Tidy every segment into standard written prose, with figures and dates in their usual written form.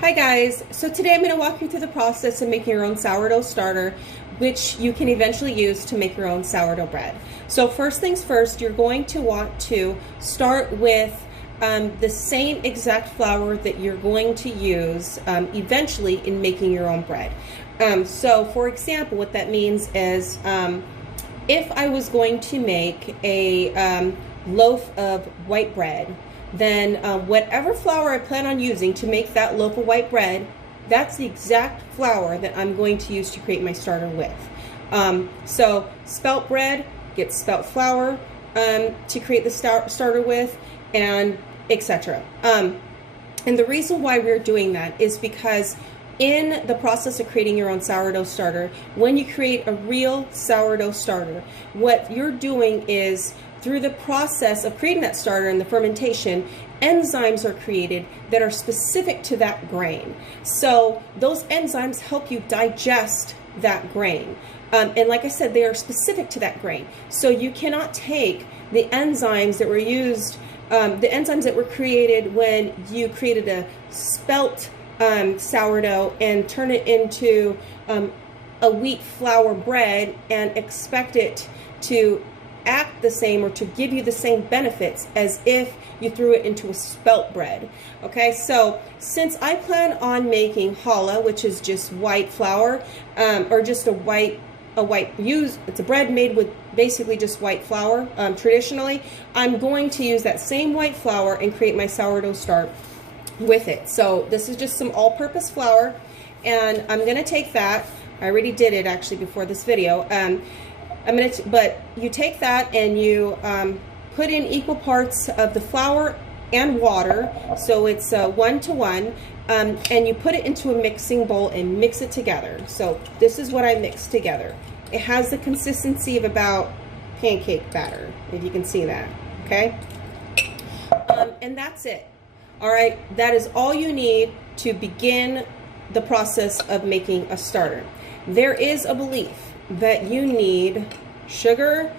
Hi guys, so today I'm going to walk you through the process of making your own sourdough starter, which you can eventually use to make your own sourdough bread. So first things first, you're going to want to start with the same exact flour that you're going to use eventually in making your own bread. So for example, what that means is if I was going to make a loaf of white bread, then whatever flour I plan on using to make that loaf of white bread, that's the exact flour that I'm going to use to create my starter with. So spelt bread gets spelt flour to create the starter with, and etc. And the reason why we're doing that is because in the process of creating your own sourdough starter, when you create a real sourdough starter, what you're doing is, through the process of creating that starter and the fermentation, enzymes are created that are specific to that grain. So those enzymes help you digest that grain. And like I said, they are specific to that grain. So you cannot take the enzymes that were used, the enzymes that were created when you created a spelt sourdough and turn it into a wheat flour bread and expect it to act the same or to give you the same benefits as if you threw it into a spelt bread. Okay, so since I plan on making challah, which is just white flour, or just it's a bread made with basically just white flour. Traditionally, I'm going to use that same white flour and create my sourdough start with it. So this is just some all-purpose flour, and I'm going to take that. I already did it actually before this video. But you take that and you put in equal parts of the flour and water, so it's 1 to 1, and you put it into a mixing bowl and mix it together. So this is what I mixed together. It has the consistency of about pancake batter, if you can see that, okay? And that's it. All right, that is all you need to begin the process of making a starter. There is a belief that you need sugar,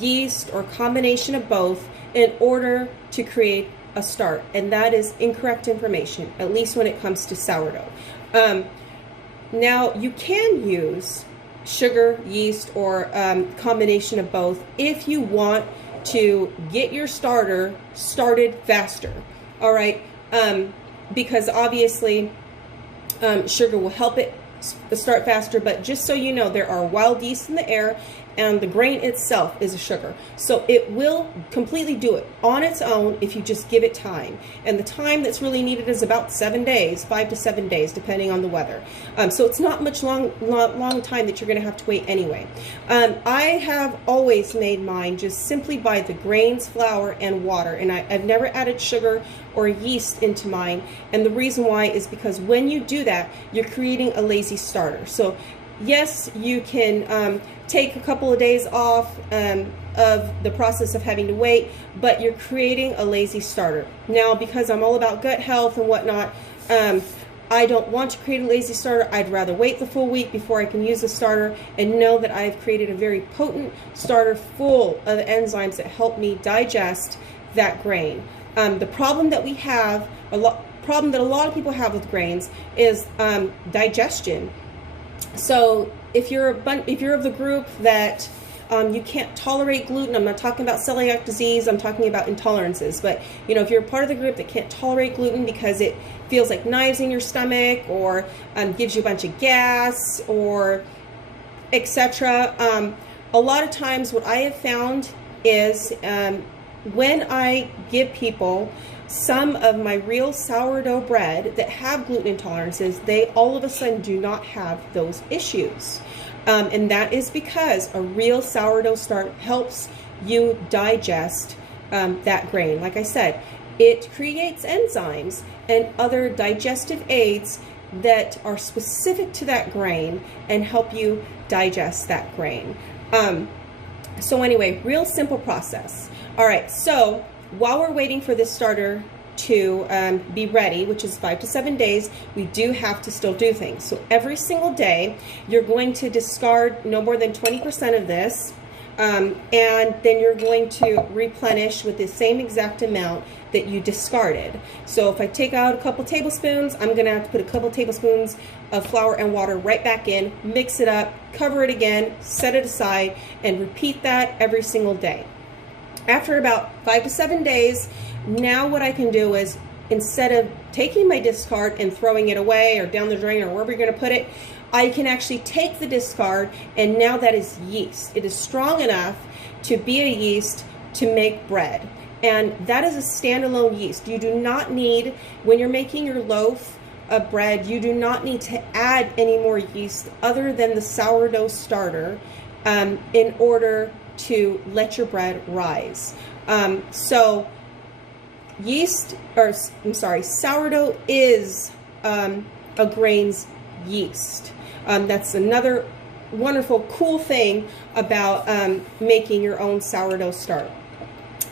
yeast, or combination of both in order to create a start, and that is incorrect information, at least when it comes to sourdough. Now, you can use sugar, yeast, or combination of both if you want to get your starter started faster. All right, because obviously sugar will help it start faster, but just so you know, there are wild yeast in the air, and the grain itself is a sugar. So it will completely do it on its own if you just give it time. And the time that's really needed is about 7 days, 5 to 7 days, depending on the weather. So it's not much long time that you're going to have to wait anyway. I have always made mine just simply by the grains, flour, and water, and I've never added sugar or yeast into mine. And the reason why is because when you do that, you're creating a lazy starter. So yes, you can take a couple of days off of the process of having to wait, but you're creating a lazy starter. Now, because I'm all about gut health and whatnot, I don't want to create a lazy starter. I'd rather wait the full week before I can use the starter and know that I've created a very potent starter full of enzymes that help me digest that grain. The problem that we have, problem that a lot of people have with grains is digestion. So if you're of the group that you can't tolerate gluten, I'm not talking about celiac disease, I'm talking about intolerances. But you know, if you're a part of the group that can't tolerate gluten because it feels like knives in your stomach, or gives you a bunch of gas, or etc., a lot of times what I have found is when I give people some of my real sourdough bread that have gluten intolerances, they all of a sudden do not have those issues. And that is because a real sourdough start helps you digest that grain. Like I said, it creates enzymes and other digestive aids that are specific to that grain and help you digest that grain. So anyway, real simple process. All right, so while we're waiting for this starter to be ready, which is 5 to 7 days, we do have to still do things. So every single day, you're going to discard no more than 20% of this. And then you're going to replenish with the same exact amount that you discarded. So if I take out a couple tablespoons, I'm gonna have to put a couple tablespoons of flour and water right back in, mix it up, cover it again, set it aside, and repeat that every single day. After about 5 to 7 days, now what I can do is, instead of taking my discard and throwing it away or down the drain or wherever you're gonna put it, I can actually take the discard, and now that is yeast. It is strong enough to be a yeast to make bread. And that is a standalone yeast. You do not need, when you're making your loaf of bread, you do not need to add any more yeast other than the sourdough starter in order to let your bread rise. So sourdough is a grain's yeast. That's another wonderful, cool thing about making your own sourdough starter.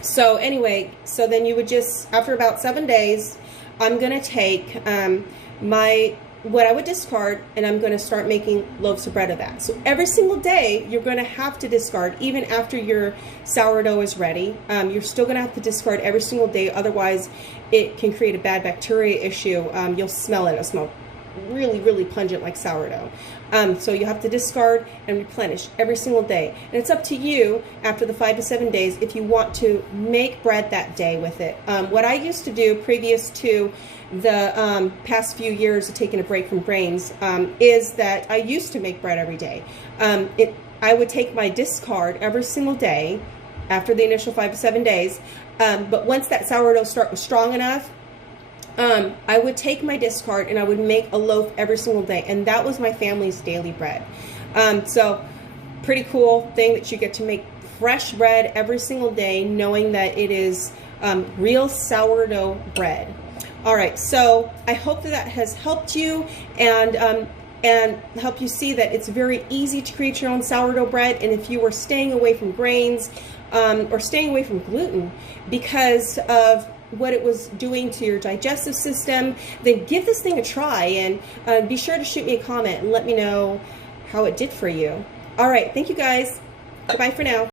So anyway, so then you would just, after about 7 days, I'm going to take what I would discard, and I'm going to start making loaves of bread of that. So every single day, you're going to have to discard, even after your sourdough is ready. You're still going to have to discard every single day, otherwise it can create a bad bacteria issue. You'll smell it. It'll smell really, really pungent like sourdough. So you have to discard and replenish every single day. And it's up to you after the 5 to 7 days if you want to make bread that day with it. What I used to do previous to the past few years of taking a break from grains is that I used to make bread every day. I would take my discard every single day after the initial 5 to 7 days, but once that sourdough start was strong enough, I would take my discard and I would make a loaf every single day, and that was my family's daily bread. So pretty cool thing that you get to make fresh bread every single day, knowing that it is real sourdough bread. All right, so I hope that has helped you and help you see that it's very easy to create your own sourdough bread. And if you were staying away from grains or staying away from gluten because of what it was doing to your digestive system, then give this thing a try, and be sure to shoot me a comment and let me know how it did for you. All right, thank you guys. Bye for now.